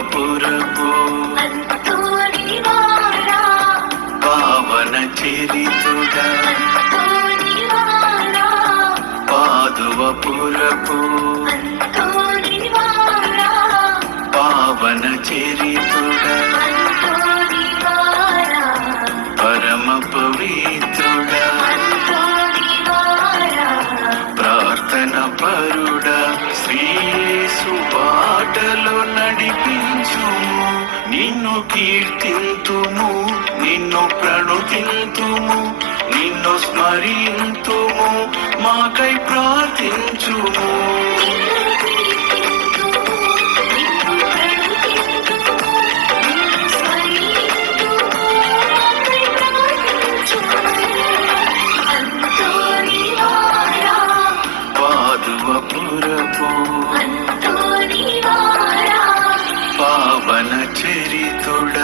పాదువపురపు పావన చరితుడా పాదువపురపు పావన చరితుడా పరమ పవిత్రుడా ప్రార్థన పరుడా శ్రీయేసు బాటలో నడిపించుము నిన్ను కీర్తింతుము నిన్ను ప్రణుతింతుము నిన్ను స్మరింతుము మాకై ప్రార్థించుము పాదువపురపు పావన చరితుడా